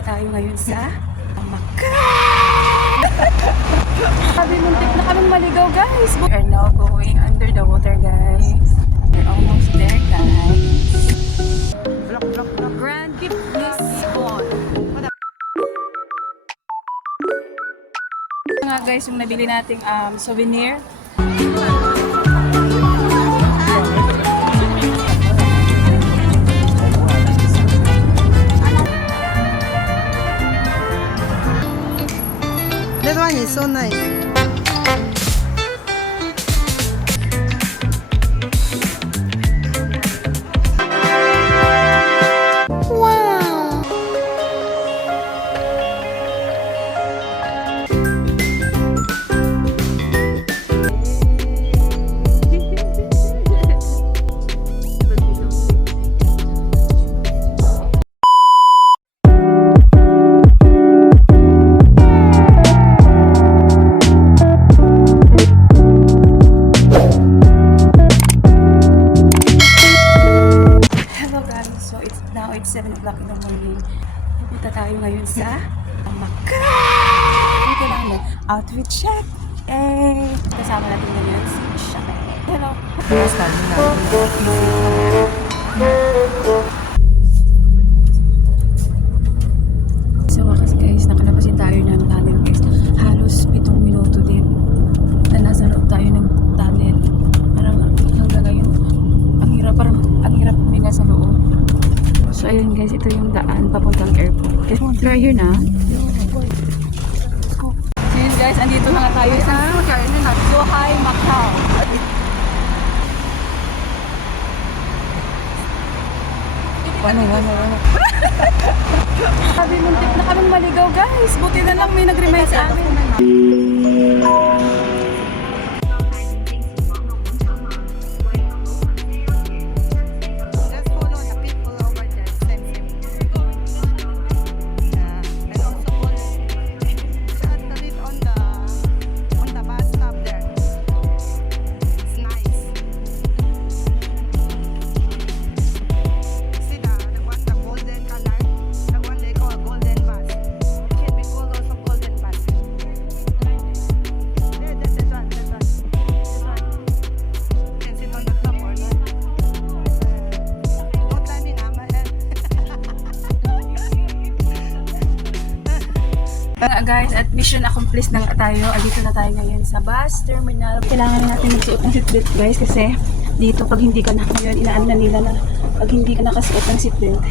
Pupunta tayo ngayon sa Macau. Sabi muntik na kaming maligaw, guys. We are now going under the water, guys. We're almost there, guys. Grand Lisbon. Ito nga, guys, yung nabili nating souvenir. That one is so nice. It's 7 o'clock in the morning. Pupunta tayo ngayon sa Macau. Ito lang mo, outfit check. Kasama natin ngayon si Shaka. Hello. Sa wakas, guys, nakalabasin tayo ng tunnel, guys. Halos 7 minuto din na nasa loob tayo ng tunnel. Parang hanggang ngayon, ang hirap huminga sa loob. So ayun, guys, ito yung daan papuntang airport. Try here na. So yun, guys, andito na nga tayo sa Zhuhai, Macau. Wano. Sabi muntik na kaming maligaw, guys. Buti na lang may nag-remind sa amin. Guys, at mission accomplished na nga tayo. Dito na tayo ngayon sa bus terminal. Kailangan natin magsuot ng seatbelt, guys, kasi dito pag hindi ka na ngayon, inaan na nila na pag hindi ka nakasuot ng seatbelt,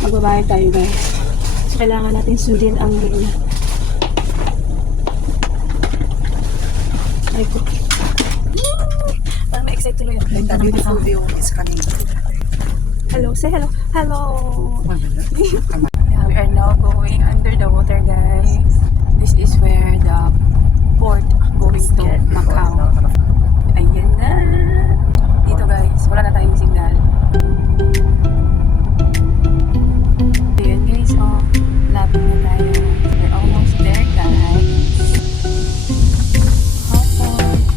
magbabayad tayo, guys. So kailangan natin sundin ang rule. Ay ko. Parang ma-excite tuloy ako. The beautiful view is coming. Hello, say hello. Hello. We are now going under the water, guys. This is where the port going to Macau. Ayan na. Dito, guys, wala na tayong signal. Ayan, guys, oh, lapit na tayo. We're almost there, guys.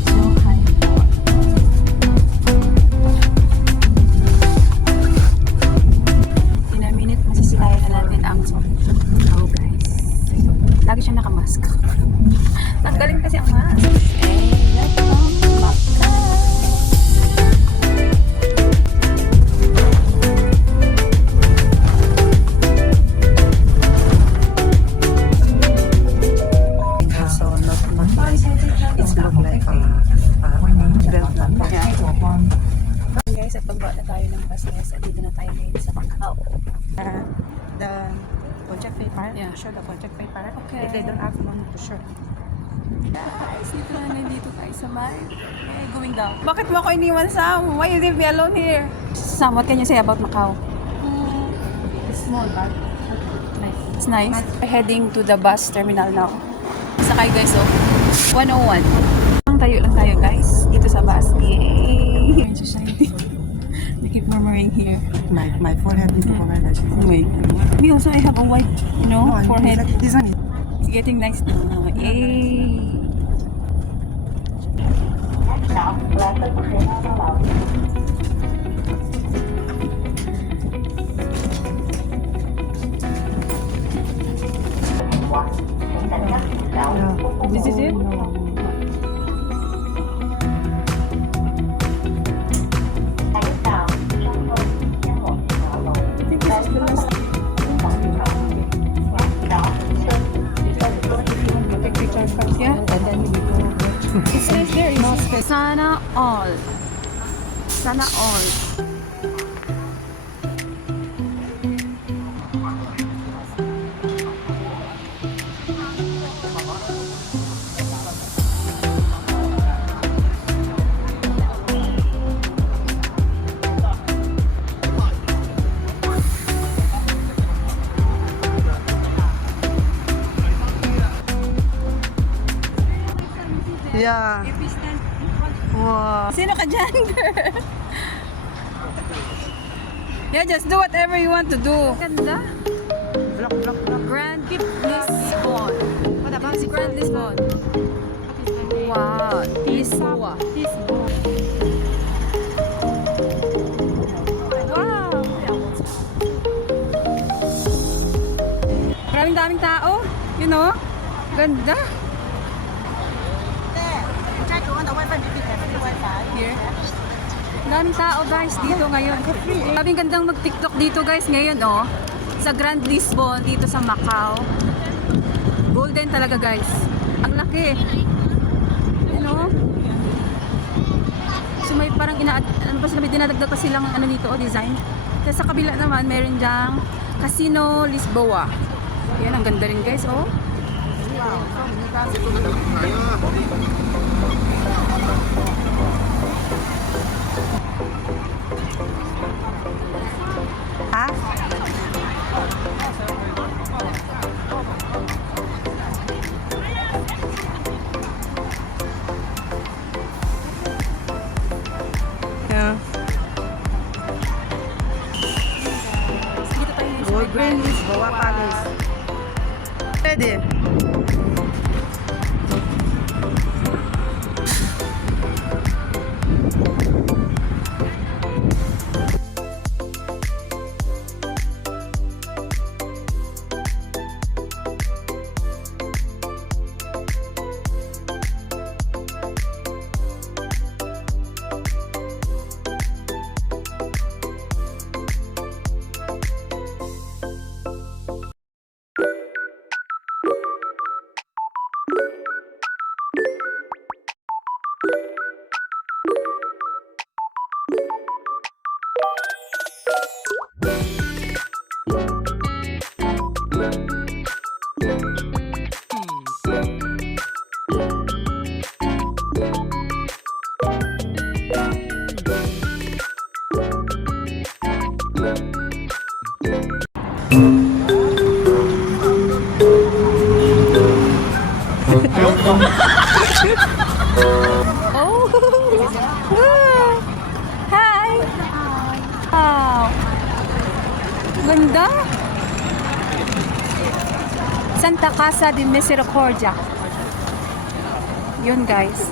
Zhuhai Port. In a minute, masisilayan na natin ang oh, guys. Lagi siya nakamask. Tanggalin kasi ang mask. Let's go Macau. So not it's look like belt. Guys, at pagbaba na tayo ng bus, guys, at dito na tayo ngayon sa Macau. The project paper. Yeah. Show the project paper. Okay. If they don't ask, no need to show. Guys, dito na nandito tayo sa may going down. Bakit mo ako iniwan, Sam? Why you leave me alone here? Sam, what can you say about Macau? It's small, but nice. It's nice. We're heading to the bus terminal now. Sakay, guys, oh. 101. Lang tayo, guys. Dito sa bus. Yay! Society. We keep murmuring here. My forehead need to cover that. Wait. Me also, I have a white, forehead. This one is It's getting nice now. Yay! all. Sana all. Yeah. Wow. Sino ka dyan, girl? Yeah, just do whatever you want to do. Ganda. Grand Lisbon. What about Si Grand Lisbon. Wow. Lisboa. Wow. Maraming tao. You know? Ganda. Here. Daming tao guys dito ngayon. Daming gandang mag-TikTok dito guys ngayon oh. Sa Grand Lisbon dito sa Macau. Golden talaga guys. Ang laki. You know? So may parang may dinadagdag pa silang ano dito oh, design. Tapos sa kabila naman meron diyang Casino Lisboa. Yan ang ganda rin guys oh. Ha? Yeah. Gold Green Lisboa Palace. Pwede. Oh! Hi! Wow! Ganda! Santa Casa de Misericordia. Yun guys.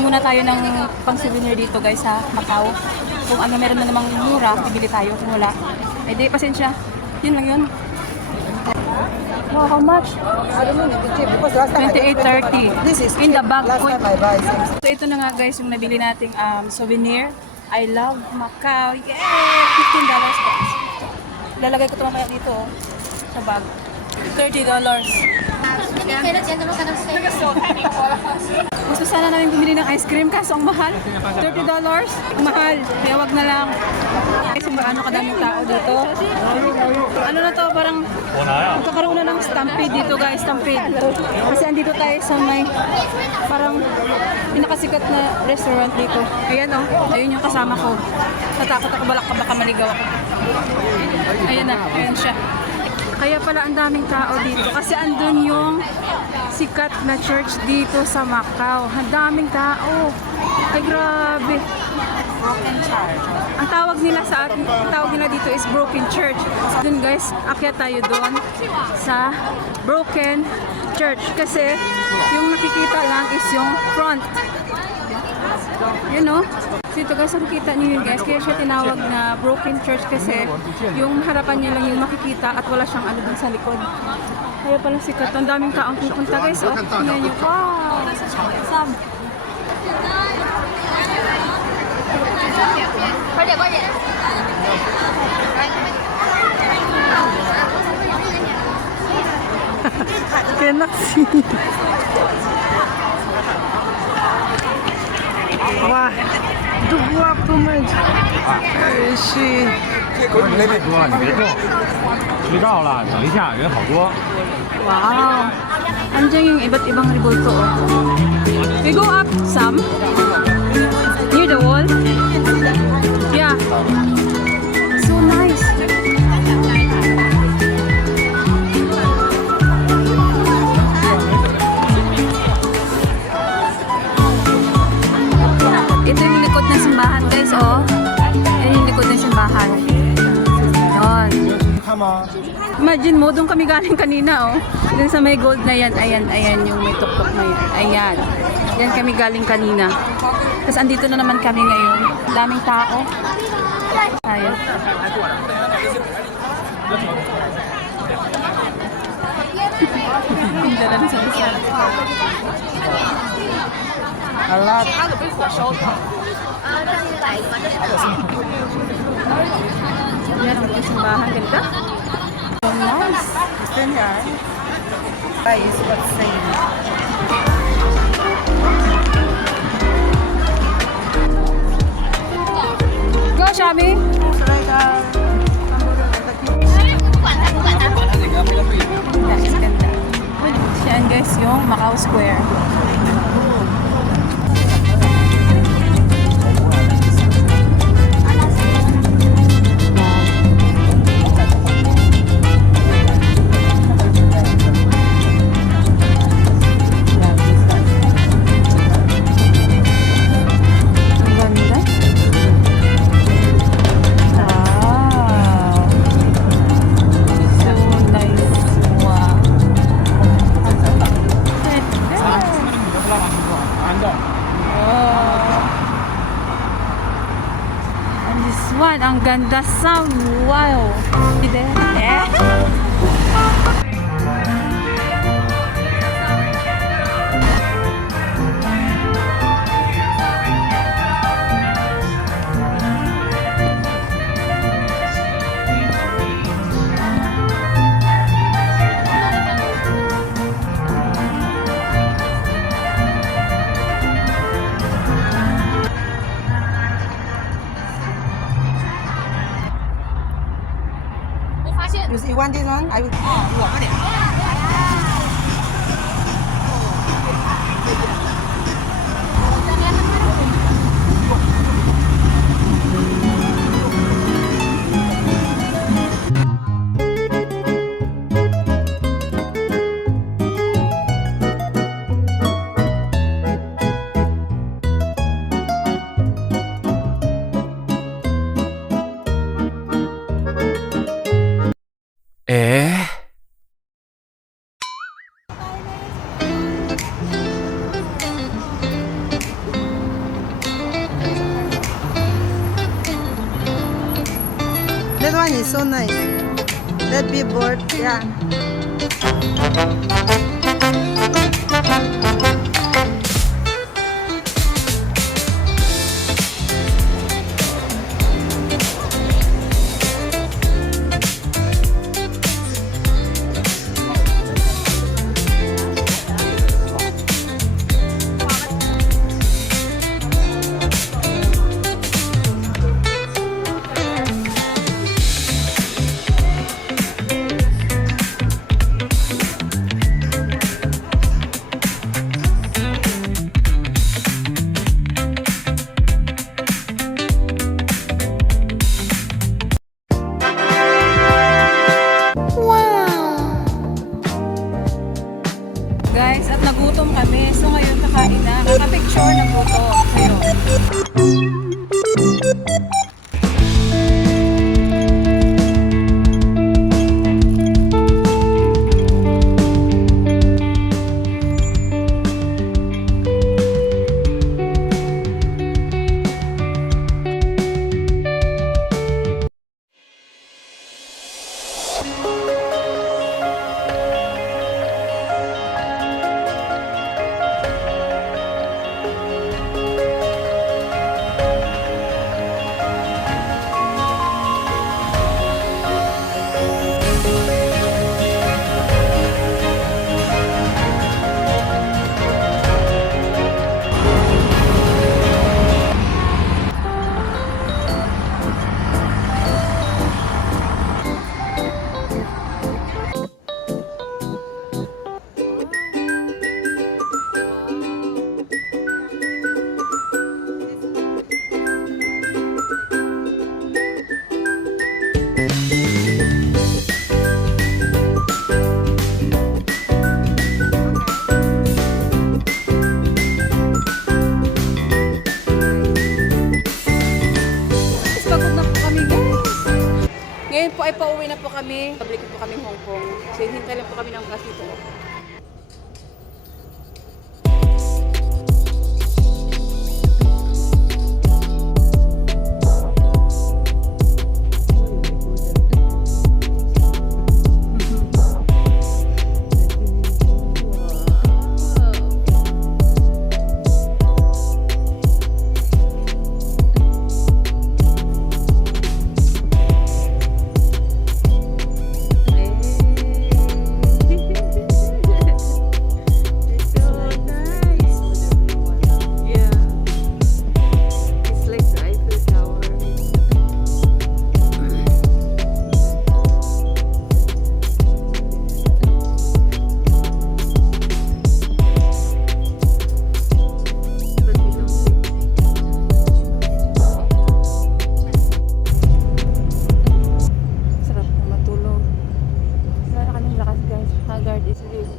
Muna tayo ng pang souvenir dito guys sa Macau. Kung ano meron na namang mura, bibili tayo. Kung wala, eh di pasensya. Yun lang yun. Wow, how much? I don't know, it's cheap because last time 28.30 this is in the cheap. bag. Last time I buy some. So ito na nga guys yung nabili nating souvenir. I love Macau. Yay! $15 guys. Lalagay ko ito mamaya dito oh, sa bag. $30. Gusto sana namin bumili ng ice cream kaso ang mahal. $30? Ang mahal. Kaya wag na lang. Guys, yung ano kadaming tao dito. Ano na to, parang magkakaroon na ng stampede dito guys, stampede. Kasi andito tayo sa may parang pinakasikat na restaurant dito. Ayan oh, ayun yung kasama ko. Natakot ako, baka maligaw ako. Ayan na, ayan siya. Kaya pala ang daming tao dito kasi andun yung sikat na church dito sa Macau. Ang daming tao. Ay grabe. Broken church. Ang tawag nila dito is Broken Church. Dun guys, akyat tayo doon sa Broken Church kasi yung nakikita lang is yung front. You know? dito guys, nakikita niyo yun guys, kaya siya tinawag na broken church kasi yung harapan niya lang yung makikita at wala siyang ano dun sa likod. Kaya pala sikat. Ang daming taong pupunta guys. Oh, tingnan niyo. Wow! Sam. 快点快点！ Kenasi. Wah, duwa po man. Shi. 那边多，你别动，迟到了，等一下，人好多。 Wow! Andiyan yung iba't ibang rebulto. Oh. We go up some. Near the wall. Yeah. So nice. Ito yung likod ng simbahan guys, oh. Yan yung likod ng simbahan. Yun. 看吗？ Imagine mo, doon kami galing kanina, oh. Doon sa may gold na yan, ayan, ayan yung may tuktok na yan. Ayan. Yan kami galing kanina. Tapos andito na naman kami ngayon. Daming tao. Tayo. Pindala na sa bisal. Alat. Yan ang mga simbahan. Ganda. So nice. Stand here. Guys, what's saying? Go, Shami! Guys, ganda. Yan guys, yung Macau Square. Ang ganda. Wow. So nice. Wow. And this one, ang ganda sound. Wow. Eh? You want this one? I will. That one is so nice. That billboard, yeah. kami, pabalik po kami Hong Kong. So hintay lang po kami ng bus dito. Sarap na matulog. Wala na kaming lakas guys. Haggard is real.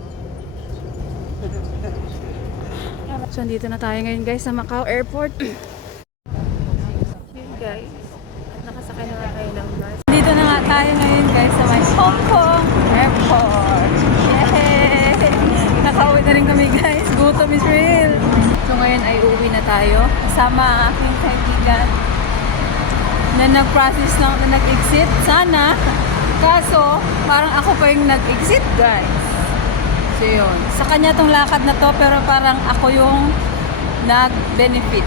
So, andito na tayo ngayon guys sa Macau Airport. Yun guys. At nakasakay na nga kayo ng bus. Dito na nga tayo ngayon guys sa may Hong Kong Airport. Yay! Nakauwi na rin kami guys. Gutom is real. So, ngayon ay uuwi na tayo. Kasama ang aking kaibigan na nag-process na nag-exit. Sana. Kaso, parang ako pa yung nag-exit guys. So yun. Sa kanya tong lakad na to pero parang ako yung nag-benefit.